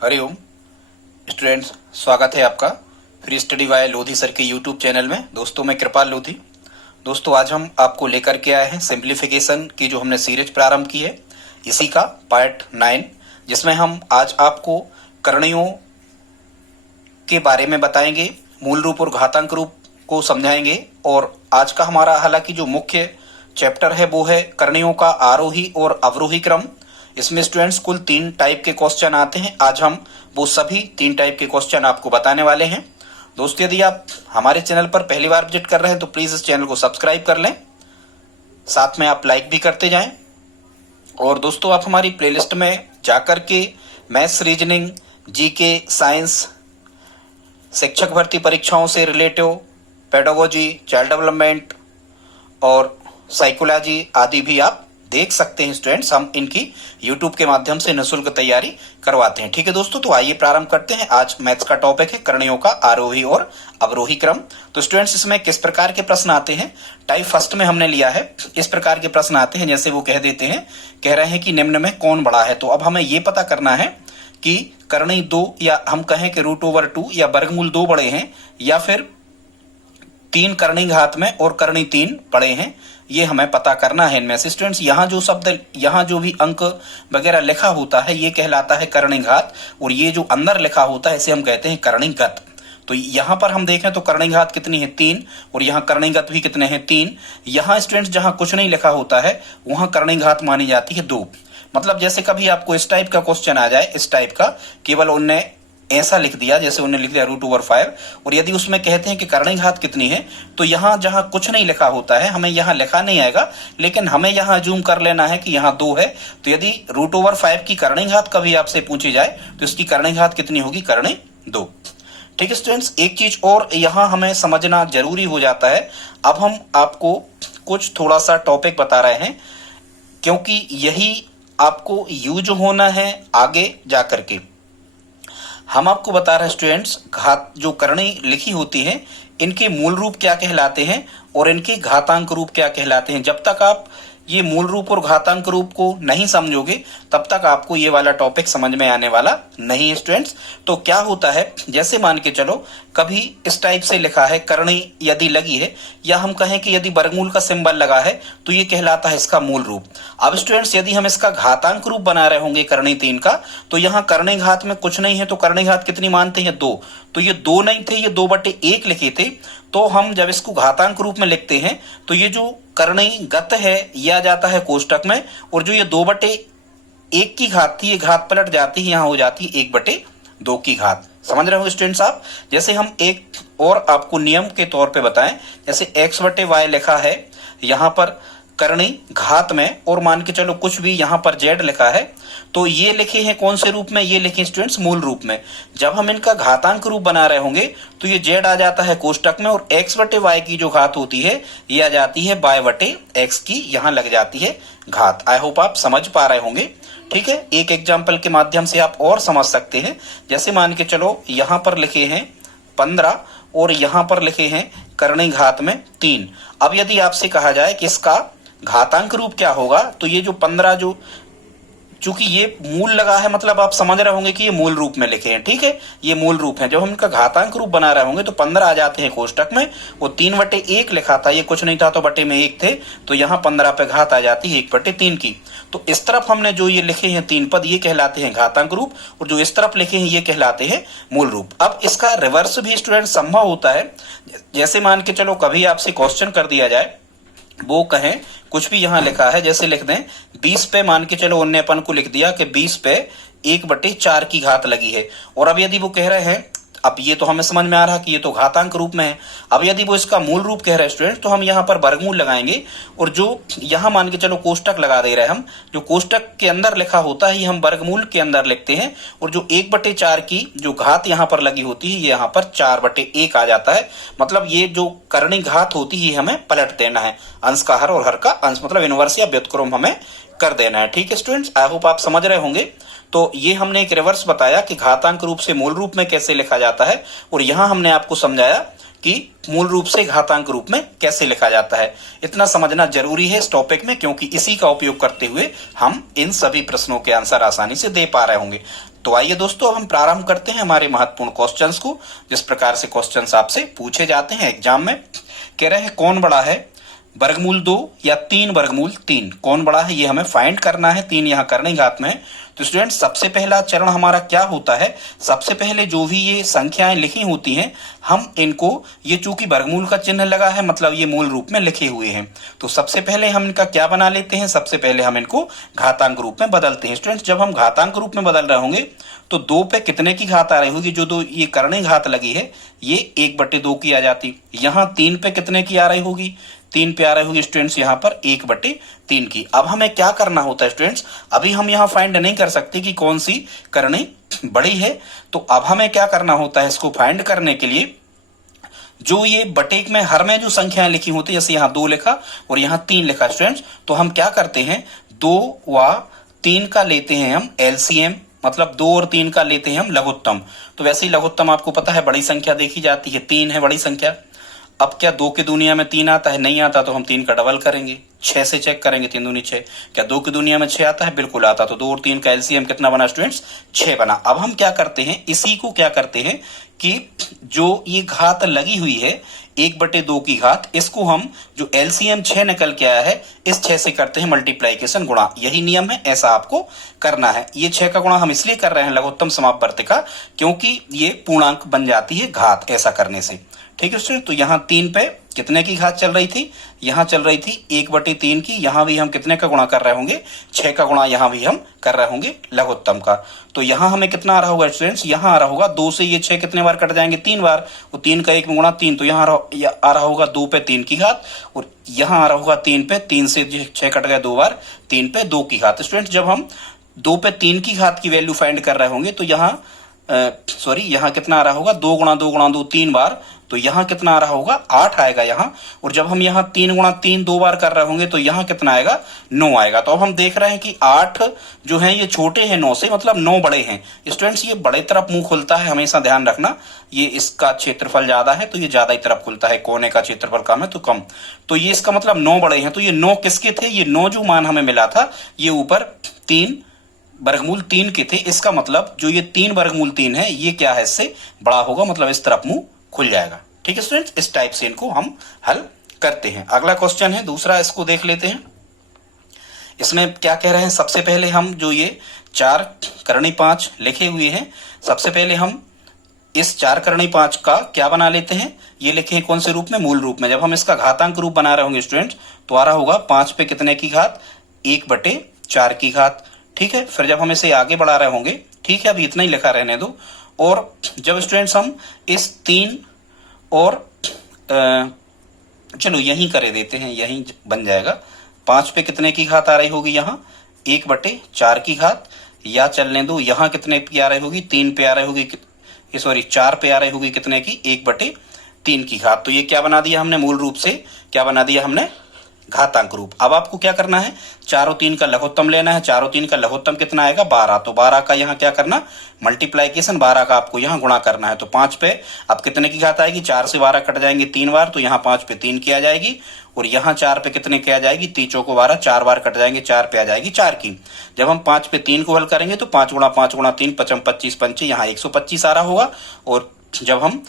Hariom students, स्वागत है आपका free study bye Lodhi sir के यूट्यूब चैनल में। दोस्तों, मैं कृपाल लोधी। दोस्तों, आज हम आपको लेकर के आए हैं सिंप्लीफिकेशन की जो हमने सीरीज प्रारंभ की है, इसी का पार्ट 9, जिसमें हम आज आपको करणियों के बारे में बताएंगे, मूल रूप और घातांक रूप को समझाएंगे। और आज का हमारा हालांकि जो मुख्य चैप्टर है वो है करणियों का आरोही और अवरोही क्रम। इसमें स्टूडेंट्स कुल 3 टाइप के क्वेश्चन आते हैं। आज हम वो सभी 3 टाइप के क्वेश्चन आपको बताने वाले हैं। दोस्तों, यदि आप हमारे चैनल पर पहली बार विजिट कर रहे हैं तो प्लीज इस चैनल को सब्सक्राइब कर लें, साथ में आप लाइक भी करते जाएं। और दोस्तों, आप हमारी प्लेलिस्ट में जाकर के मैथ्स, रीजनिंग, जीके, साइंस, शिक्षक भर्ती परीक्षाओं से रिलेटिव, पेडागोजी, चाइल्ड डेवलपमेंट और साइकोलॉजी आदि भी आप देख सकते हैं। स्टूडेंट्स, हम इनकी यूट्यूब के माध्यम से निःशुल्क तैयारी करवाते हैं। ठीक है दोस्तों, तो आइए प्रारंभ करते हैं। आज मैथ्स का टॉपिक है करणियों का आरोही और अवरोही क्रम। तो स्टूडेंट्स, इसमें किस प्रकार के प्रश्न आते हैं? टाइप फर्स्ट में हमने लिया है, इस प्रकार के प्रश्न आते हैं जैसे वो कह देते हैं, कह रहे हैं कि निम्न में कौन बड़ा है। तो अब हमें ये पता करना है कि करणीय 2 या हम कहें कि √2 या वर्गमूल 2 बड़े हैं या फिर 3 करणीय घात में और करणीय 3 बड़े हैं, ये हमें पता करना है। इनमें से स्टूडेंट्स, यहाँ जो शब्द, यहाँ जो भी अंक वगैरह लिखा होता है ये कहलाता है करणीय घात, और ये जो अंदर लिखा होता है इसे हम कहते हैं करणीय गत। तो यहाँ पर हम देखें तो करणीय घात कितनी है? 3, और यहाँ करणीय गत भी कितने हैं? 3। यहाँ स्टूडेंट्स जहाँ कुछ नहीं लिखा होता है वहाँ करणीय घात मानी जाती है 2। मतलब जैसे कभी आपको इस टाइप का क्वेश्चन आ जाए, इस टाइप का, केवल उनने ऐसा लिख दिया, जैसे उन्होंने लिख दिया √5, और यदि उसमें कहते हैं कि करणीय घात कितनी है, तो यहाँ जहाँ कुछ नहीं लिखा होता है, हमें यहाँ लिखा नहीं आएगा, लेकिन हमें यहाँ जूम कर लेना है कि यहाँ 2 है। तो यदि √5 की करणीय घात कभी आपसे पूछी जाए तो इसकी करणीय घात कितनी होगी? करणीय 2। ठीक है स्टूडेंट्स, एक चीज और यहाँ हमें समझना जरूरी हो जाता है। अब हम आपको कुछ थोड़ा सा टॉपिक बता रहे हैं, क्योंकि यही आपको यूज होना है आगे जाकर के। हम आपको बता रहे हैं स्टूडेंट्स, घात जो करणीय लिखी होती है इनके मूल रूप क्या कहलाते हैं और इनके घातांक रूप क्या कहलाते हैं। जब तक आप ये मूल रूप और घातांक रूप को नहीं समझोगे तब तक आपको ये वाला टॉपिक समझ में आने वाला नहीं है स्टूडेंट्स। तो क्या होता है, जैसे मान के चलो कभी इस टाइप से लिखा है, करणीय यदि लगी है, या हम कहें कि यदि वर्गमूल का सिंबल लगा है तो ये कहलाता है इसका मूल रूप। अब स्टूडेंट्स, यदि हम इसका घातांक रूप बना रहे होंगे करणीय 3 का, तो यहाँ करणीय घात में कुछ नहीं है, तो करणीय घात कितनी मानते हैं? 2। तो ये 2 नहीं थे, ये 2/1 लिखे थे। तो हम जब इसको घातांक रूप में लिखते हैं तो ये जो करणीय गत है ये आ जाता है कोष्टक में, और जो ये 2/1 की घात थी ये घात पलट जाती है, यहाँ हो जाती है 1/2 की घात। समझ रहे हो स्टूडेंट्स आप? जैसे हम एक और आपको नियम के तौर पे बताएं, जैसे x/y लिखा है यहाँ पर करणीय घात में, और मान के चलो कुछ भी यहाँ पर z लिखा है, तो ये लिखे हैं कौन से रूप में? ये लिखे स्टूडेंट्स मूल रूप में। जब हम इनका घातांक रूप बना रहे होंगे तो ये z आ जाता है कोष्टक में, और x/y की जो घात होती है ये आ जाती है y/x की, यहाँ लग जाती है घात। आई होप आप समझ पा रहे होंगे। ठीक है, एक एग्जाम्पल के माध्यम से आप और समझ सकते हैं। जैसे मान के चलो यहाँ पर लिखे हैं 15 और यहाँ पर लिखे हैं करणीय घात में 3। अब यदि आपसे कहा जाए कि इसका घातांक रूप क्या होगा, तो ये जो 15, जो चूंकि ये मूल लगा है, मतलब आप समझ रहे होंगे कि ये मूल रूप में लिखे हैं। ठीक है, ये मूल रूप है। जब हम इनका घातांक रूप बना रहे होंगे तो 15 आ जाते हैं कोष्टक में, वो 3/1 लिखा था, ये कुछ नहीं था तो बटे में 1 थे, तो यहाँ 15 पे घात आ जाती है 1/3 की। तो इस तरफ हमने जो ये लिखे हैं 3 पद, ये कहलाते हैं घातांक रूप, और जो इस तरफ लिखे हैं ये कहलाते हैं मूल रूप। अब इसका रिवर्स भी स्टूडेंट संभव होता है। जैसे मान के चलो कभी आपसे क्वेश्चन कर दिया जाए, वो कहें कुछ भी यहाँ लिखा है, जैसे लिख दें 20 पे, मान के चलो उनने अपन को लिख दिया कि 20 पे 1/4 की घात लगी है। और अब यदि वो कह रहे हैं, अब ये तो हमें समझ में आ रहा कि ये तो घातांक रूप में है, अब यदि वो इसका मूल रूप कह रहे हैं स्टूडेंट, तो हम यहाँ पर वर्गमूल लगाएंगे, और जो यहाँ मान के चलो कोष्टक लगा दे रहे हैं हम, जो कोष्टक के अंदर लिखा होता है ये हम वर्गमूल के अंदर लिखते हैं, और जो 1/4 की जो घात यहाँ पर लगी होती है ये यहाँ पर 4/1 आ जाता है। मतलब ये जो करणीय घात होती है हमें पलट देना है, अंश का हर और हर का अंश, मतलब इनवर्स या व्युत्क्रम हमें कर देना है। ठीक है स्टूडेंट्स, आई होप आप समझ रहे होंगे। तो ये हमने एक रिवर्स बताया कि घातांक रूप से मूल रूप में कैसे लिखा जाता है, और यहाँ हमने आपको समझाया कि मूल रूप से घातांक रूप में कैसे लिखा जाता है। इतना समझना जरूरी है इस टॉपिक में, क्योंकि इसी का उपयोग करते हुए हम इन सभी प्रश्नों के आंसर आसानी से दे पा रहे होंगे। तो आइए दोस्तों, अब हम प्रारंभ करते हैं हमारे महत्वपूर्ण क्वेश्चंस को। जिस प्रकार से क्वेश्चंस आपसे पूछे जाते हैं एग्जाम में, कह रहे हैं कौन बड़ा है, वर्गमूल 2 या 3 वर्गमूल 3, कौन बड़ा है ये हमें फाइंड करना है। 3 यहाँ करने घात में है। तो स्टूडेंट सबसे पहला चरण हमारा क्या होता है, सबसे पहले जो भी ये संख्याएं लिखी होती हैं हम इनको, ये चूंकि वर्गमूल का चिन्ह लगा है मतलब ये मूल रूप में लिखे हुए हैं, तो सबसे पहले हम इनका क्या बना लेते हैं, सबसे पहले हम इनको घातांक रूप में बदलते हैं। स्टूडेंट्स जब हम घातांक रूप में बदल रहे होंगे तो 2 पे कितने की घात आ रही होगी, जो दो ये करणी घात लगी है ये 1/2 की आ जाती। यहाँ 3 पे कितने की आ रही होगी, 3 पे आ रही होगी स्टूडेंट्स यहाँ पर 1/3 की। अब हमें क्या करना होता है स्टूडेंट्स, अभी हम यहाँ फाइंड नहीं कर सकते कि कौन सी करणी बड़ी है, तो अब हमें क्या करना होता है, इसको फाइंड करने के लिए जो ये बटेक में हर में जो संख्याएं लिखी होती है, जैसे यहाँ 2 लिखा और यहाँ 3 लिखा स्टूडेंट्स, तो हम क्या करते हैं 2 व 3 का लेते हैं हम एलसीएम, मतलब 2 और 3 का लेते हैं हम लघुत्तम। तो वैसे ही लघुत्तम आपको पता है बड़ी संख्या देखी जाती है, 3 है बड़ी संख्या। अब क्या 2 की दुनिया में 3 आता है, नहीं आता, तो हम 3 का डबल करेंगे, 6 से चेक करेंगे, 3 दूनी 6। क्या 2 की दुनिया में 6 आता है, बिल्कुल आता। तो 2 और 3 का एलसीएम कितना बना स्टूडेंट्स, 6 बना। अब हम क्या करते हैं, इसी को क्या करते हैं कि जो ये घात लगी हुई है 1/2 की घात, इसको हम जो एलसीएम 6 निकल के आया है इस 6 से करते हैं मल्टीप्लाइकेशन गुणा। यही नियम है, ऐसा आपको करना है। ये 6 का गुणा हम इसलिए कर रहे हैं लघुत्तम समापवर्ती का, क्योंकि ये पूर्णांक बन जाती है घात ऐसा करने से। ठीक है स्टूडेंट, तो यहाँ 3 पे कितने की घात चल रही थी, यहाँ चल रही थी 1/3 की। यहाँ भी हम कितने का गुणा कर रहे होंगे, 6 का गुणा यहाँ भी हम कर रहे होंगे लघुत्तम का। तो यहाँ हमें कितना आ रहा होगा स्टूडेंट्स, यहाँ आ रहा होगा 2 से ये 6 कितने बार कट जाएंगे, 3 बार। वो 3 का 1 में गुणा 3, तो यहाँ आ रहा होगा 2 पे 3 की घात, और यहाँ आ रहा होगा 3 पे 3 से 6 कट गए 2 बार, 3 पे 2 की घात। स्टूडेंट्स जब हम 2 पे 3 की घात की वैल्यू फाइंड कर रहे होंगे तो यहाँ यहाँ कितना आ रहा होगा, 2 गुणा 2 गुणा 2 3 बार, तो यहाँ कितना आ रहा होगा 8 आएगा यहाँ। और जब हम यहाँ 3 गुणा 3 2 बार कर रहे होंगे तो यहाँ कितना आएगा, 9 आएगा। तो अब हम देख रहे हैं कि 8 जो है ये छोटे हैं 9 से, मतलब 9 बड़े हैं। स्टूडेंट्स ये बड़े तरफ मुंह खुलता है, हमेशा ध्यान रखना। ये इसका क्षेत्रफल ज्यादा है तो ये ज्यादा ही तरफ खुलता है, कोने का क्षेत्रफल कम है तो कम। तो ये इसका मतलब 9 बड़े हैं। तो ये 9 किसके थे, ये 9 जो मान हमें मिला था ये ऊपर 3 वर्गमूल 3 के थे। इसका मतलब जो ये 3 वर्गमूल 3 है ये क्या है, इससे बड़ा होगा, मतलब इस तरफ मुंह खुल जाएगा। ठीक है स्टूडेंट्स, इस टाइप से इनको हम हल करते हैं। अगला क्वेश्चन है दूसरा, इसको देख लेते हैं। इसमें क्या कह रहे हैं, सबसे पहले हम जो ये 4 करणी 5 लिखे हुए हैं, सबसे पहले हम इस 4 करणी 5 का क्या बना लेते हैं, ये लिखे हैं कौन से रूप में, मूल रूप में। जब हम इसका घातांक रूप बना रहे होंगे स्टूडेंट्स तो आ रहा होगा 5 पे कितने की घात, 1/4 की घात। ठीक है, फिर जब हम इसे आगे बढ़ा रहे होंगे, ठीक है अभी इतना ही लिखा रहने दो, और जब स्टूडेंट्स हम इस 3 और चलो यहीं करे देते हैं, यहीं बन जाएगा। 5 पे कितने की घात आ रही होगी, यहाँ 1/4 की घात, या चलने दो यहाँ कितने की आ रही होगी, 3 पे आ रही होगी, सॉरी 4 पे आ रही होगी कितने की, 1/3 की घात। तो ये क्या बना दिया हमने, मूल रूप से क्या बना दिया हमने, घातांक रूप। अब आपको क्या करना है, 4 और 3 का लघुत्तम लेना है। 4 और 3 का लघुत्तम कितना आएगा, 12। तो 12 का यहाँ क्या करना, मल्टीप्लाइकेशन 12 का आपको यहाँ गुणा करना है। तो 5 पे अब कितने की घात आएगी, 4 से 12 कट जाएंगे 3 बार, तो यहाँ 5 पे 3 की आ जाएगी, और यहाँ 4 पे कितने की आ जाएगी, 3 चौको 12, 4 बार कट जाएंगे, 4 पे आ जाएगी 4 की। जब हम 5 पे 3 को हल करेंगे तो 5 गुणा 5 गुणा 3 55 25 पंचे, यहाँ 125 आ रहा होगा। और जब हम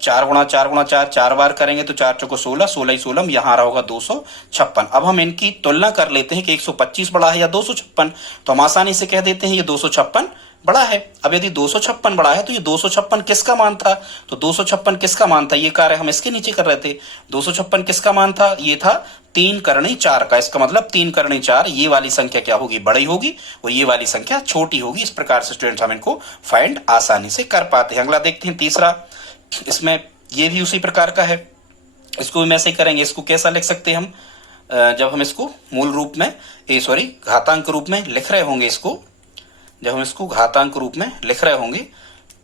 4 गुणा 4 गुणा 4 4 बार करेंगे तो 4 चौको 16, 16 ही 16, यहाँ आ रहा होगा 256। अब हम इनकी तुलना कर लेते हैं कि 125 बड़ा है या 256, तो हम आसानी से कह देते हैं ये 256 बड़ा है। अब यदि 256 बड़ा है तो ये 256 किसका मान था, तो 256 किसका मान था, ये कार्य हम इसके नीचे कर रहे थे। 256 किसका मान था, ये था 3 करणी 4 का। इसका मतलब 3 करणी 4, ये वाली संख्या क्या होगी, बड़ी होगी, और ये वाली संख्या छोटी होगी। इस प्रकार से स्टूडेंट्स हम इनको फाइंड आसानी से कर पाते हैं। अगला देखते हैं तीसरा, इसमें ये भी उसी प्रकार का है, इसको भी ऐसे ही करेंगे। इसको कैसा लिख सकते हैं हम, जब हम इसको मूल रूप में घातांक रूप में लिख रहे होंगे, इसको जब हम इसको घातांक रूप में लिख रहे होंगे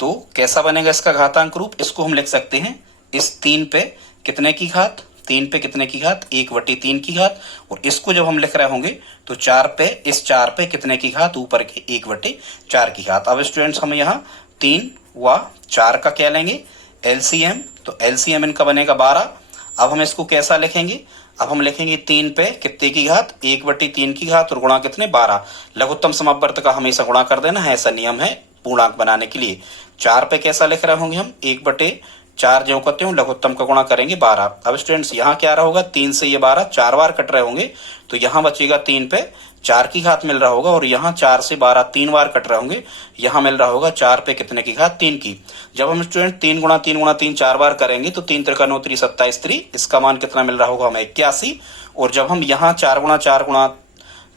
तो कैसा बनेगा इसका घातांक रूप, इसको हम लिख सकते हैं इस 3 पे कितने की घात, 3 पे कितने की घात, 1/3 की घात। और इसको जब हम लिख रहे होंगे तो 4 पे, इस 4 पे कितने की घात, ऊपर के 1/4 की घात। अब स्टूडेंट्स हम यहाँ 3 व 4 का क्या लेंगे, एलसीएम, तो एलसीएम इनका बनेगा 12। अब हम इसको कैसा लिखेंगे, अब हम लिखेंगे 3 पे कितने की घात, 1/3 की घात और गुणा कितने 12। लघुत्तम समवर्त का हमेशा गुणा कर देना है, ऐसा नियम है पूर्णांक बनाने के लिए। 4 पे कैसा लिख रहे होंगे हम, 1/4 ज्यों का त्यों लघुत्तम का गुणा करेंगे 12। अब स्टूडेंट्स यहाँ क्या रहा होगा, 3 से ये 12 4 बार कट रहे होंगे, तो यहाँ बचेगा 3 पे 4 की घात मिल रहा होगा, और यहाँ 4 से 12 3 बार कट रहे होंगे, यहाँ मिल रहा होगा 4 पे कितने की घात 3 की। जब हम स्टूडेंट 3 गुणा 3 गुणा 3 4 बार करेंगे तो 3 त्रिका 9 3 27 3, इसका मान कितना मिल रहा होगा हमें 81। और जब हम यहाँ 4 गुणा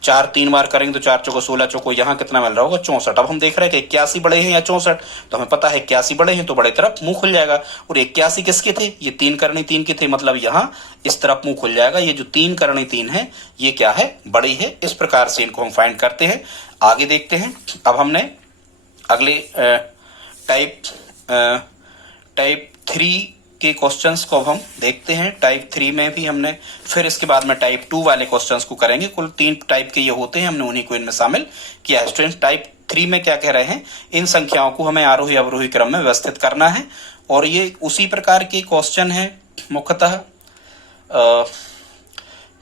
4 3 बार करेंगे तो 4 चौको 16 चौको, यहाँ कितना मिल रहा होगा 64। अब हम देख रहे हैं कि 81 बड़े हैं या 64, तो हमें पता है 81 बड़े हैं तो बड़े तरफ मुंह खुल जाएगा। और 81 किसके थे, ये 3 करनी 3 के थे, मतलब यहाँ इस तरफ मुंह खुल जाएगा। ये जो 3 करनी 3 है ये क्या है, बड़ी है। इस प्रकार से इनको हम फाइंड करते हैं। आगे देखते हैं। अब हमने अगले टाइप 3 के क्वेश्चंस को अब हम देखते हैं। टाइप 3 में भी हमने, फिर इसके बाद में टाइप 2 वाले क्वेश्चंस को करेंगे। कुल 3 टाइप के ये होते हैं, हमने उन्हीं को इनमें शामिल किया है। स्टूडेंट टाइप 3 में क्या कह रहे हैं, इन संख्याओं को हमें आरोही अवरोही क्रम में व्यवस्थित करना है, और ये उसी प्रकार के क्वेश्चन है मुख्यतः।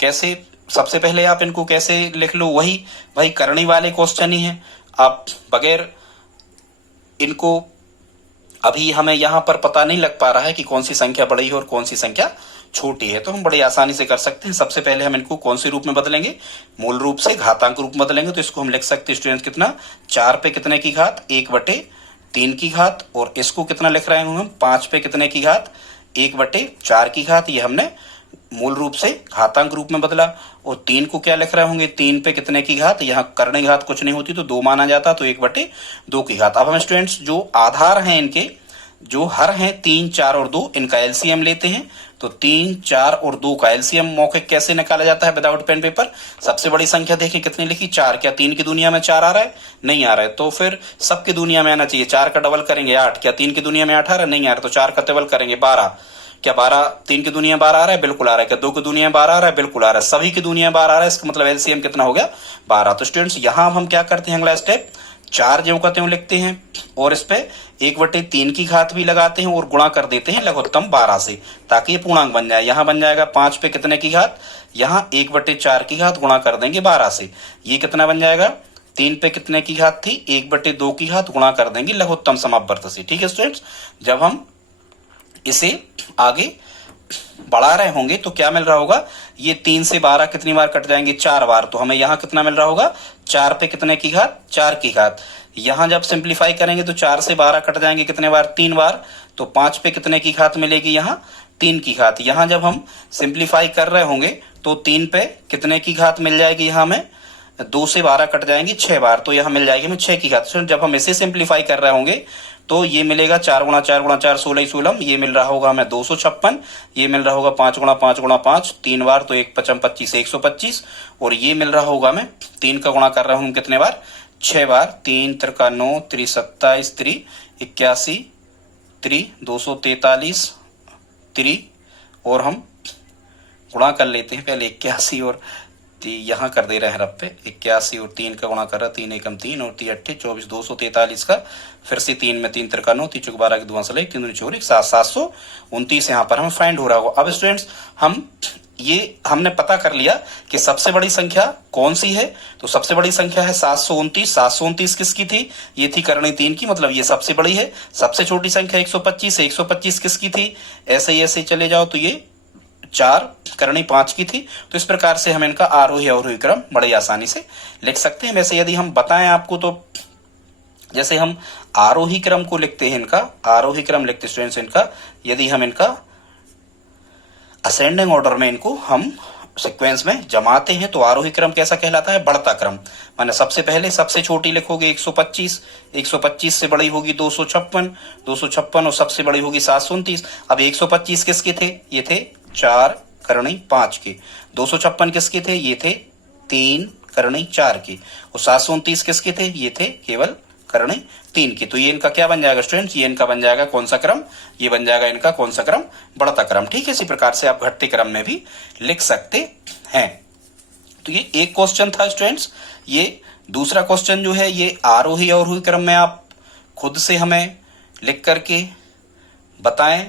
कैसे, सबसे पहले आप इनको कैसे लिख लो, वही करनी वाले क्वेश्चन ही है। आप बगैर इनको, अभी हमें यहाँ पर पता नहीं लग पा रहा है कि कौन सी संख्या बड़ी है और कौन सी संख्या छोटी है, तो हम बड़ी आसानी से कर सकते हैं। सबसे पहले हम इनको कौन से रूप में बदलेंगे, मूल रूप से घातांक रूप में बदलेंगे। तो इसको हम लिख सकते हैं स्टूडेंट कितना, 4 पे कितने की घात 1/3 की घात, और इसको कितना लिख रहे हैं हम, 5 पे कितने की घात 1/4 की घात। ये हमने मूल रूप से घातांक रूप में बदला। और 3 को क्या लिख रहे होंगे, 3 पे कितने की घात, यहाँ करने घात कुछ नहीं होती तो 2 माना जाता, तो 1/2 की घात। अब हम स्टूडेंट्स जो आधार हैं इनके, जो हर हैं 3 4 और 2, इनका एलसीएम लेते हैं। तो 3 4 और 2 का एलसीएम मौखिक कैसे निकाला जाता है विदाउट पेन पेपर। सबसे बड़ी संख्या देखिए कितनी लिखी, 4। क्या 3 की दुनिया में 4 आ रहा है, नहीं आ रहा है, तो फिर सबकी दुनिया में आना चाहिए। 4 का डबल करेंगे 8। क्या 3 की दुनिया में 8 आ रहा है, नहीं आ रहा, तो 4 का डबल करेंगे 12। क्या 12 3 की दुनिया 12 आ रहा है, बिल्कुल आ रहा है। क्या 2 की दुनिया 12 आ रहा है, बिल्कुल आ रहा है। सभी की दुनिया 12 आ रहा है, इसका मतलब एलसीएम कितना हो गया 12। तो स्टूडेंट्स यहाँ हम क्या करते हैं, अगला स्टेप 4 ज्यों का त्यों लिखते हैं, और इस पे 1/3 की घात भी लगाते हैं और गुणा कर देते हैं लघुत्तम 12 से, ताकि ये पूर्णांक बन जाए। यहाँ बन जाएगा 5 पे कितने की घात, यहाँ 1/4 की घात गुणा कर देंगे 12 से। ये कितना बन जाएगा, 3 पे कितने की घात थी 1/2 की घात गुणा कर देंगे लघुत्तम समवर्त से। ठीक है स्टूडेंट्स, जब हम इसे आगे बढ़ा रहे होंगे तो क्या मिल रहा होगा, ये 3 से 12 कितनी बार कट जाएंगे 4 बार, तो हमें यहाँ कितना मिल रहा होगा 4 पे कितने की घात 4 की घात। यहाँ जब सिंप्लीफाई करेंगे तो 4 से 12 कट जाएंगे कितने बार 3 बार, तो 5 पे कितने की घात मिलेगी यहाँ 3 की घात। यहाँ जब हम सिंप्लीफाई कर रहे होंगे तो 3 पे कितने की घात मिल जाएगी, यहाँ हमें 2 से 12 कट जाएंगी 6 बार, तो यहाँ मिल जाएगी हमें 6 की घात। जब हम इसे सिंप्लीफाई कर रहे होंगे तो ये मिलेगा 4 गुणा 4 गुणा 4 16 16, ये मिल रहा होगा हमें 256, ये मिल रहा होगा 5 गुणा 5 गुणा 5 3 बार, तो 1 5 25 125, और ये मिल रहा होगा हमें 3 का गुणा कर रहे होंगे कितने बार 6 बार, 3 त्रिका 9 3 27 3 81 3 243 3, और हम गुणा कर लेते हैं पहले 81 और यहाँ कर दे रहे हैं रब पे 81 और 3 का गुणा कर रहा है 3 एकम 3 और 3 अट्ठे 24 243 का, फिर से 3 में 3 त्रिका 9 3 चौक 12 के 2 से 3 दूनी 4 729 यहाँ पर हमें फाइंड हो रहा होगा। अब स्टूडेंट्स हमने पता कर लिया कि सबसे बड़ी संख्या कौन सी है, तो सबसे बड़ी संख्या है 729। 729 किसकी थी, ये थी करणी 3 की, मतलब ये सबसे बड़ी है। सबसे छोटी संख्या 125 है, 125 किसकी थी, ऐसे ही ऐसे चले जाओ तो ये 4 करणी 5 की थी। तो इस प्रकार से हम इनका आरोही अवरोही क्रम बड़ी आसानी से लिख सकते हैं। वैसे यदि हम बताएं आपको तो जैसे हम आरोही क्रम को लिखते हैं, इनका आरोही क्रम लिखते स्टूडेंट्स, इनका यदि हम इनका असेंडिंग ऑर्डर में इनको हम सीक्वेंस में जमाते हैं तो आरोही क्रम कैसा कहलाता है, बढ़ता क्रम। माने सबसे पहले सबसे छोटी लिखोगे 125, 125 से बड़ी होगी 256, 256 और सबसे बड़ी होगी 729। अब 125 किसके थे, ये थे 4 करणी 5 के। 256 किसके थे, ये थे 3 करणी 4 के। और 729 किसके थे, ये थे केवल करणी 3 के। तो ये इनका क्या बन जाएगा स्टूडेंट्स, ये इनका बन जाएगा कौन सा क्रम, ये बन जाएगा इनका कौन सा क्रम, बढ़ता क्रम। ठीक है, इसी प्रकार से आप घटते क्रम में भी लिख सकते हैं। तो ये एक क्वेश्चन था स्टूडेंट्स। ये दूसरा क्वेश्चन जो है ये आरोही अवरोही क्रम में आप खुद से हमें लिख करके बताएं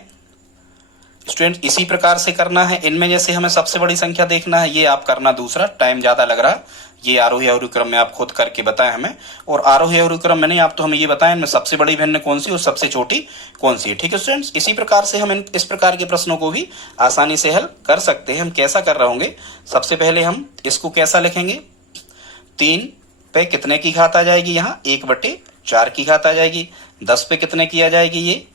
स्टूडेंट। इसी प्रकार से करना है। इनमें जैसे हमें सबसे बड़ी संख्या देखना है, ये आप करना दूसरा, टाइम ज्यादा लग रहा, ये आरोही अवरोही क्रम में आप खुद करके बताएं हमें। और आरोही अवरोही क्रम में नहीं, आप तो हमें ये बताएं इनमें सबसे बड़ी भिन्न कौन सी और सबसे छोटी कौन सी है। ठीक है स्टूडेंट्स, इसी प्रकार से हम इस प्रकार के प्रश्नों को भी आसानी से हल कर सकते हैं। हम कैसा कर रहे होंगे, सबसे पहले हम इसको कैसा लिखेंगे, 3 पे कितने की घात आ जाएगी, यहाँ 1/4 की घात आ जाएगी। 10 पे कितने की आ जाएगी, ये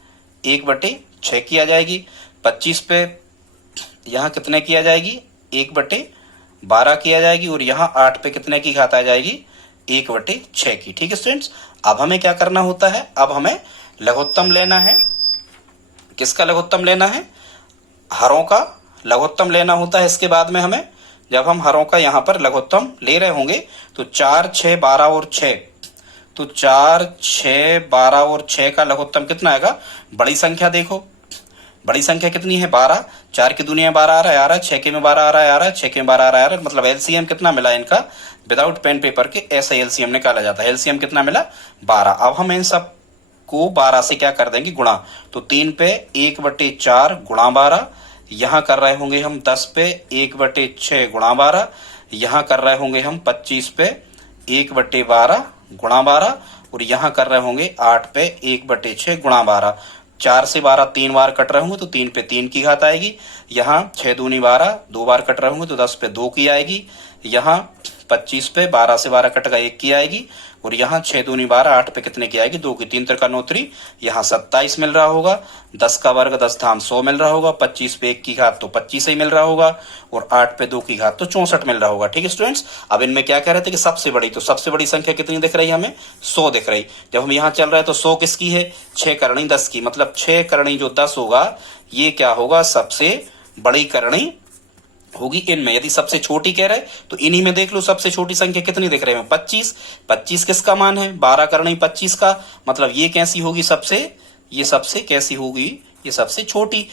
1/6 की आ जाएगी। 25 पे यहाँ कितने की आ जाएगी, 1/12 की आ जाएगी। और यहाँ 8 पे कितने की घात आ जाएगी, 1/6 की। ठीक है स्टूडेंट्स, अब हमें क्या करना होता है, अब हमें लघुत्तम लेना है। किसका लघुत्तम लेना है, हरों का लघुत्तम लेना होता है। इसके बाद में हमें, जब हम हरों का यहाँ पर लघुत्तम ले रहे होंगे तो 4, 6, 12 और 6, तो 4, 6, 12 और 6 का लघुत्तम कितना आएगा। बड़ी संख्या देखो, बड़ी संख्या कितनी है, 12। 4 की दुनिया 12 आ रहा है, 6 के में 12 आ रहा है, 6 के में 12 आ रहा है, मतलब एलसीएम कितना मिला इनका, विदाउट पेन पेपर के ऐसे एलसीएम निकाला जाता है। एलसीएम कितना मिला, 12। अब हम इन सब को 12 से क्या कर देंगे, गुणा। तो 3 पे 1/4 गुणा 12, यहाँ कर रहे होंगे हम 10 पे 1/6 गुणा 12, यहाँ कर रहे होंगे हम 25 पे 1/12 गुणा 12, और यहाँ कर रहे होंगे 8 पे 1/6 गुणा 12। 4 से 12 3 बार कट रहे होंगे तो 3 पे 3 की घात आएगी। यहाँ 6 दूनी 12, 2 बार कट रहे होंगे तो 10 पे 2 की आएगी। यहाँ 25 पे 12 से 12 कट गए 1 की आएगी। और यहाँ 6 दूनी 12, 8 पे कितने की आएगी, 2 की। 3 त्रिका 9 3, यहाँ 27 मिल रहा होगा। 10 का वर्ग 10 धाम 100 मिल रहा होगा। 25 पे 1 की घात तो 25 ही मिल रहा होगा। और 8 पे 2 की घात तो 64 मिल रहा होगा। ठीक है स्टूडेंट्स, अब इनमें क्या कह रहे थे कि सबसे बड़ी, तो सबसे बड़ी संख्या कितनी दिख रही है हमें, 100 दिख रही। जब हम यहाँ चल रहे हैं तो 100 किसकी है, 6 करणी 10 की, मतलब 6 करणी जो 10 होगा ये क्या होगा, सबसे बड़ी करणी होगी इनमें। यदि सबसे छोटी कह रहे तो इन्हीं में देख लो सबसे छोटी संख्या कितनी दिख रही है, 25। 25 किसका मान है, 12 करणी 25 का, मतलब ये कैसी होगी, ये सबसे कैसी होगी, ये सबसे छोटी।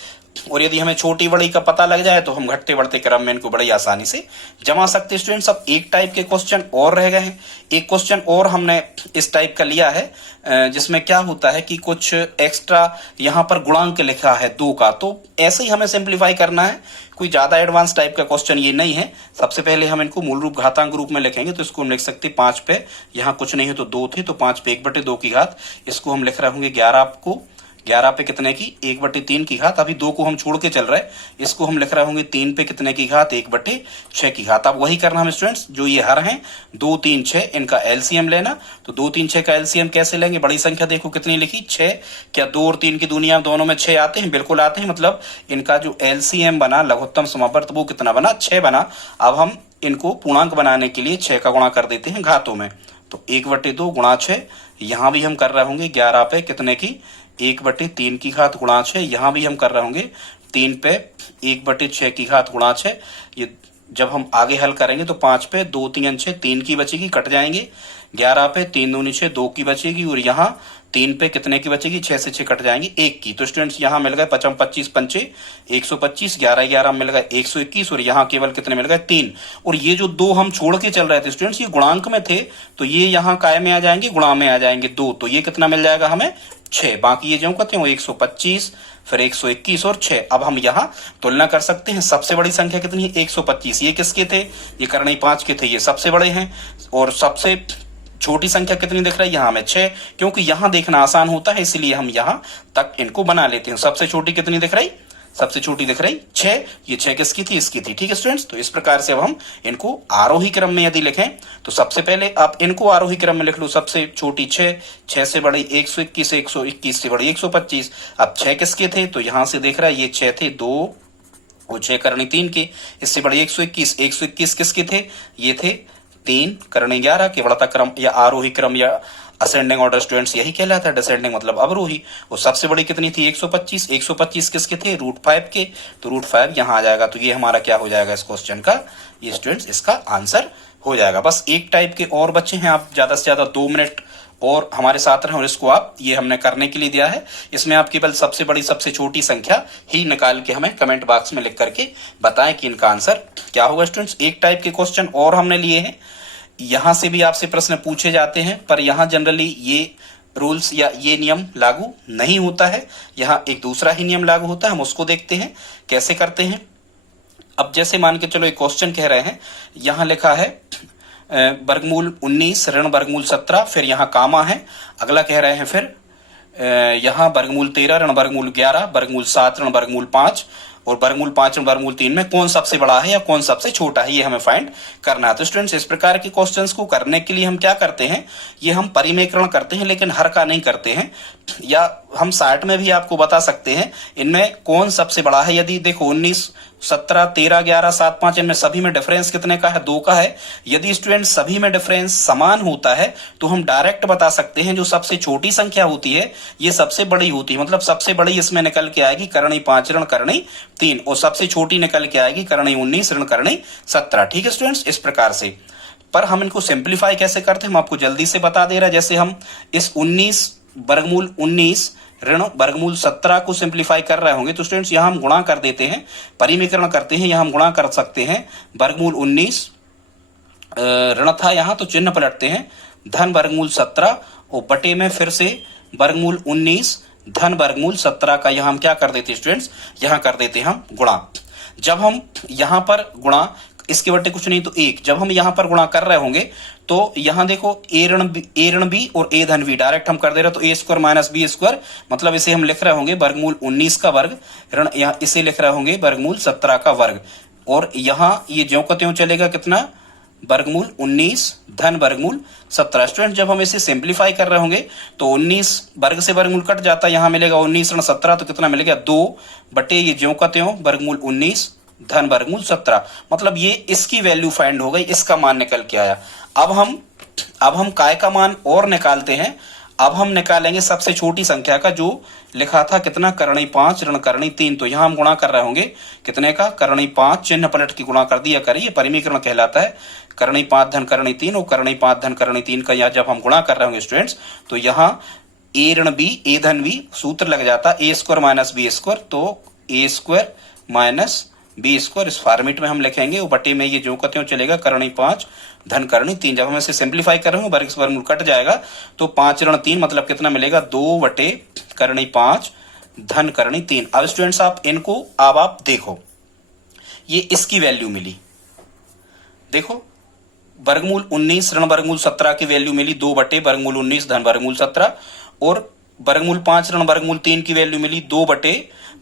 और यदि हमें छोटी बड़ी का पता लग जाए तो हम घटते बढ़ते क्रम में इनको बड़ी आसानी से जमा सकते। स्टूडेंट्स, अब एक टाइप के क्वेश्चन और रह गए हैं। एक क्वेश्चन और हमने इस टाइप का लिया है जिसमें क्या होता है कि कुछ एक्स्ट्रा यहाँ पर गुणांक लिखा है 2 का, तो ऐसे ही हमें सिंप्लीफाई करना है। कोई ज्यादा एडवांस टाइप का क्वेश्चन ये नहीं है। सबसे पहले हम इनको मूल रूप घातांक रूप में लिखेंगे, तो इसको हम लिख सकते 5 पे, यहाँ कुछ नहीं है तो 2 थे तो 5 पे 1/2 की घात, इसको हम लिख रहे होंगे 11 को, 11 पे कितने की, 1/3 की घात। अभी 2 को हम छोड़ के चल रहे हैं, इसको हम लिख रहे होंगे 3 पे कितने की घात, 1/6 की घात। अब वही करना हम स्टूडेंट्स, जो ये हर हैं 2, 3, 6, इनका एलसीएम लेना। तो 2, 3, 6 का एलसीएम कैसे लेंगे, बड़ी संख्या देखो कितनी लिखी, 6। क्या 2 और 3 की दुनिया दोनों में 6 आते हैं, बिल्कुल आते हैं, मतलब इनका जो एलसीएम बना लघुत्तम समावर्त वो कितना बना, 6 बना। अब हम इनको पूर्णांक बनाने के लिए 6 का गुणा कर देते हैं घातों में, तो 1/2 गुणा 6। यहाँ भी हम कर रहे होंगे 11 पे कितने की, 1/3 की घात गुणा 6। यहाँ भी हम कर रहे होंगे 3 पे 1/6 की घात गुणा 6। ये जब हम आगे हल करेंगे तो 5 पे 2, 3, 6, 3 की बचेगी, कट जाएंगे। 11 पे 3 दूनी 6, 2 की बचेगी। और यहाँ 3 पे कितने की बचेगी, 6 से 6 कट जाएंगे, 1 की। तो स्टूडेंट्स यहाँ मिल गए 55, 25, 5, 125, 11, 11 मिल गए 121। और यहाँ केवल कितने मिल गए, 3। और ये जो 2 हम छोड़ के चल रहे थे स्टूडेंट्स, ये गुणांक में थे, तो ये यहाँ काय में आ जाएंगे, गुणा में आ जाएंगे 2। तो ये कितना मिल जाएगा हमें, 6। बाकी ये जो कहते हैं 125, फिर 121 और 6। अब हम यहाँ तुलना कर सकते हैं, सबसे बड़ी संख्या कितनी है, 125। ये किसके थे, ये करणी 5 के थे, ये सबसे बड़े हैं। और सबसे छोटी संख्या कितनी दिख रही है, यहाँ हमें 6, क्योंकि यहाँ देखना आसान होता है इसलिए हम यहाँ तक इनको बना लेते हैं। सबसे छोटी कितनी दिख रही, सबसे छोटी दिख रही 6। ये 6 किसकी थी, इसकी थी। ठीक है स्टूडेंट्स, तो इस प्रकार से अब हम इनको आरोही क्रम में यदि लिखें तो सबसे पहले आप इनको आरोही क्रम में लिख लो, सबसे छोटी 6, 6 से बड़ी 121, 121 से बड़ी 125। अब 6 किसके थे, तो यहाँ से देख रहा है ये 6 थे, 2 और 6 करणी 3 के, इससे बड़ी 121। 121 किसके थे, ये थे 3 करणी 11 के। बढ़ता क्रम या आरोही क्रम या असेंडिंग ऑर्डर स्टूडेंट्स यही कहलाता है, डिसेंडिंग मतलब अवरोही। और सबसे बड़ी कितनी थी, 125। 125 किसके थे, √5 के, तो √5 यहाँ आ जाएगा। तो ये हमारा क्या हो जाएगा इस क्वेश्चन का, ये स्टूडेंट्स इसका आंसर हो जाएगा। बस एक टाइप के और बच्चे हैं, आप ज्यादा से ज्यादा 2 मिनट और हमारे साथ रहें, और इसको आप ये हमने करने के लिए दिया है। इसमें आप केवल सबसे बड़ी सबसे छोटी संख्या ही निकाल के हमें कमेंट बॉक्स में लिख करके बताएं कि इनका आंसर क्या होगा। स्टूडेंट्स, एक टाइप के क्वेश्चन और हमने लिए हैं, यहां से भी आपसे प्रश्न पूछे जाते हैं, पर यहाँ जनरली ये रूल्स या ये नियम लागू नहीं होता है, यहाँ एक दूसरा ही नियम लागू होता है। हम उसको देखते हैं कैसे करते हैं। अब जैसे मान के चलो एक क्वेश्चन कह रहे हैं, यहाँ लिखा है वर्गमूल 19 ऋण वर्गमूल 17, फिर यहाँ कामा है। अगला कह रहे हैं फिर यहाँ वर्गमूल 13 ऋण वर्गमूल 11, वर्गमूल 7 ऋण वर्गमूल 5 और वर्गमूल 5 ऋण वर्गमूल 3 में कौन सबसे बड़ा है या कौन सबसे छोटा है, ये हमें फाइंड करना है। तो स्टूडेंट्स इस प्रकार के क्वेश्चंस को करने के लिए हम क्या करते हैं, ये हम परिमेयकरण करते हैं, लेकिन हर का नहीं करते हैं, या हम साइट में भी आपको बता सकते हैं इनमें कौन सबसे बड़ा है। यदि देखो 19 17 13 11 7 5 इनमें सभी में डिफरेंस कितने का है, 2 का है। यदि स्टूडेंट सभी में डिफरेंस समान होता है तो हम डायरेक्ट बता सकते हैं जो सबसे छोटी संख्या होती है ये सबसे बड़ी होती है। मतलब सबसे बड़ी इसमें निकल के आएगी करणी 5 ऋण करणी 3 और सबसे छोटी निकल के आएगी करणी 19 ऋण करणी 17। ठीक है स्टूडेंट्स, इस प्रकार से। पर हम इनको सिंप्लीफाई कैसे करते हैं हम आपको जल्दी से बता दे रहे हैं। जैसे हम इस 19 वर्गमूल 19 ऋण वर्गमूल 17 को सिंप्लीफाई कर रहे होंगे तो स्टूडेंट्स यहाँ हम गुणा कर देते हैं, परिमेयकरण करते हैं। यहाँ हम गुणा कर सकते हैं वर्गमूल 19 ऋण था यहाँ तो चिन्ह पलटते हैं धन वर्गमूल 17 और बटे में फिर से वर्गमूल 19 धन वर्गमूल 17 का यहाँ हम क्या कर देते हैं स्टूडेंट्स, यहाँ कर देते हैं हम गुणा। जब हम यहाँ पर गुणा, इसके बटे कुछ नहीं तो 1, जब हम यहाँ पर गुणा कर रहे होंगे तो यहाँ देखो ए ऋण बी और ए धन बी डायरेक्ट हम कर दे रहे, तो ए स्क्वायर माइनस बी स्क्वायर, मतलब इसे हम लिख रहे होंगे वर्गमूल 19 का वर्ग ऋण, यहाँ इसे लिख रहे होंगे वर्गमूल 17 का वर्ग, और यहाँ ये ज्यों का त्यों चलेगा कितना, वर्गमूल 19 धन वर्गमूल 17। स्टूडेंट जब हम इसे सिंप्लीफाई कर रहे होंगे तो 19 वर्ग से वर्गमूल कट जाता है, यहाँ मिलेगा 19 ऋण 17 तो कितना मिलेगा 2 बटे ये ज्यों का त्यों वर्गमूल 19 धन वर्गमूल 17। मतलब ये इसकी वैल्यू फाइंड हो गई, इसका मान निकल के आया। अब हम काय का मान और निकालते हैं। अब हम निकालेंगे सबसे छोटी संख्या का, जो लिखा था कितना करणी 5 ऋण करणी 3, तो यहाँ हम गुणा कर रहे होंगे कितने का, करणी 5 चिन्ह पलट के गुणा कर दिया करिए, परिमेयकरण कहलाता है। करणी 5 धन करणी 3 और करणी 5 धन करणी 3 का यहाँ जब हम गुणा कर रहे होंगे स्टूडेंट्स तो यहाँ ए ऋण बी ए धन बी सूत्र लग जाता है ए स्क्वायर माइनस बी स्क्वायर, तो ए स्क्वायर माइनस बी स्क्वायर इस फॉर्मेट में हम लिखेंगे, वो बटे में ये जो का त्यों चलेगा करणी 5 धन करणी 3। जब हम इसे सिंप्लीफाई कर रहे हैं वर्ग से वर्गमूल कट जाएगा तो 5 ऋण 3 मतलब कितना मिलेगा 2 बटे करणी 5 धन करणी 3। अब स्टूडेंट्स आप इनको अब आप देखो, ये इसकी वैल्यू मिली, देखो वर्गमूल 19 ऋण वर्गमूल 17 की वैल्यू मिली 2 बटे वर्गमूल 19 धन वर्गमूल 17, और वर्गमूल 5 ऋण वर्गमूल 3 की वैल्यू मिली 2 बटे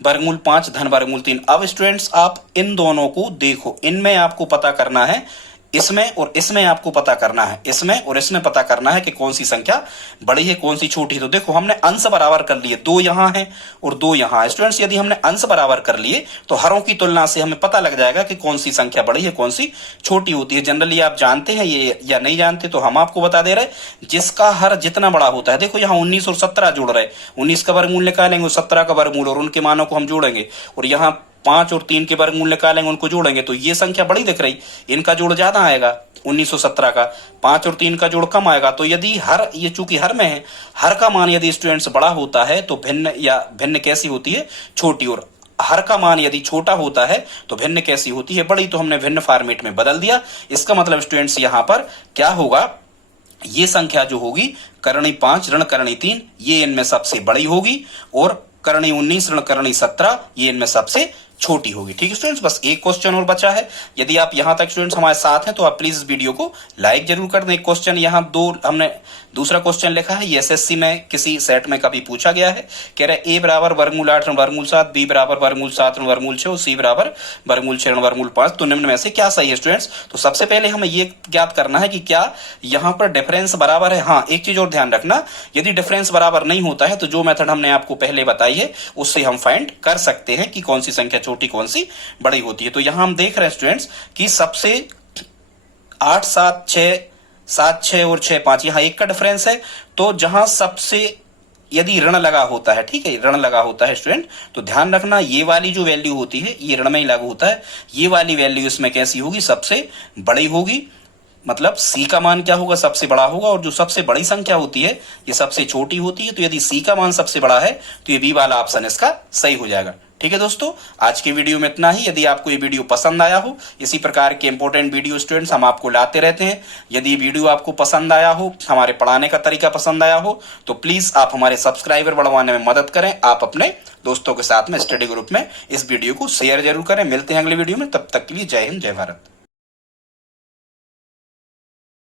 वर्गमूल 5 धन वर्गमूल 3। अब स्टूडेंट्स आप इन दोनों को देखो, इनमें आपको पता करना है, इसमें और इसमें आपको पता करना है, इसमें और इसमें पता करना है कि कौन सी संख्या बड़ी है कौन सी छोटी है। तो देखो हमने अंश बराबर कर लिए, 2 यहाँ है और 2 यहाँ है। स्टूडेंट्स यदि हमने अंश बराबर कर लिए तो हरों की तुलना से हमें पता लग जाएगा कि कौन सी संख्या बड़ी है कौन सी छोटी होती है। जनरली आप जानते हैं ये या नहीं जानते, तो हम आपको बता दे रहे, जिसका हर जितना बड़ा होता है, देखो यहाँ 19 और 17 जोड़ रहे, 19 का वर्गमूल निकालेंगे 17 का वर्गमूल और उनके मानों को हम जोड़ेंगे, और यहाँ 5 और 3 के वर्गमूल निकालेंगे उनको जोड़ेंगे, तो ये संख्या बड़ी दिख रही, इनका जोड़ ज्यादा आएगा 19 और 17 का, 5 और 3 का जोड़ कम आएगा। तो यदि हर, ये चूंकि हर में है, हर का मान यदि स्टूडेंट्स बड़ा होता है तो भिन्न या भिन्न कैसी होती है, छोटी, और हर का मान यदि छोटा होता है तो भिन्न कैसी होती है, बड़ी। तो हमने भिन्न फॉर्मेट में बदल दिया। इसका मतलब स्टूडेंट्स यहाँ पर क्या होगा, ये संख्या जो होगी करणी 5 ऋण करणी 3 ये इनमें सबसे बड़ी होगी, और करणी 19 ऋण करणी 17 ये इनमें सबसे छोटी होगी। ठीक है स्टूडेंट्स, बस एक क्वेश्चन और बचा है। यदि आप यहां तक स्टूडेंट्स हमारे साथ हैं तो आप प्लीज इस वीडियो को लाइक जरूर कर दें। एक क्वेश्चन यहाँ हमने दूसरा क्वेश्चन लिखा है, ये एसएससी में किसी सेट में कभी पूछा गया है। कह रहे ए बराबर वर्गमूल 8 ऋण वर्गमूल 7, बी बराबर वर्गमूल 7 ऋण वर्गमूल 6 और सी बराबर वर्गमूल 6 ऋण वर्गमूल 5, तो निम्न में से क्या सही है स्टूडेंट्स। तो सबसे पहले हमें ये ज्ञात करना है कि क्या यहाँ पर डिफरेंस बराबर है। हाँ, एक चीज और ध्यान रखना, यदि डिफरेंस बराबर नहीं होता है तो जो मेथड हमने आपको पहले बताई है उससे हम फाइंड कर सकते हैं कि कौन सी संख्या छोटी कौन सी बड़ी होती है। तो यहां हम देख रहे हैं स्टूडेंट्स कि सबसे 8 7 6 7 6 और 6 5 यहां 1 का डिफरेंस है। तो जहां सबसे यदि ऋण लगा होता है, ठीक है, ऋण लगा होता है स्टूडेंट, तो ध्यान रखना ये वाली जो वैल्यू होती है ये ऋण में ही लागू होता है, ये वाली वैल्यू इसमें कैसी होगी, सबसे बड़ी होगी। मतलब सी का मान क्या होगा, सबसे बड़ा होगा, और जो सबसे बड़ी संख्या होती है ये सबसे छोटी होती है। तो यदि सी का मान सबसे बड़ा है तो ये बी वाला ऑप्शन इसका सही हो जाएगा। ठीक है दोस्तों, आज की वीडियो में इतना ही। यदि आपको ये वीडियो पसंद आया हो, इसी प्रकार के इंपॉर्टेंट वीडियो स्टूडेंट्स हम आपको लाते रहते हैं। यदि ये वीडियो आपको पसंद आया हो, हमारे पढ़ाने का तरीका पसंद आया हो, तो प्लीज आप हमारे सब्सक्राइबर बढ़वाने में मदद करें। आप अपने दोस्तों के साथ में स्टडी ग्रुप में इस वीडियो को शेयर जरूर करें। मिलते हैं अगले वीडियो में, तब तक के लिए जय हिंद, जय भारत।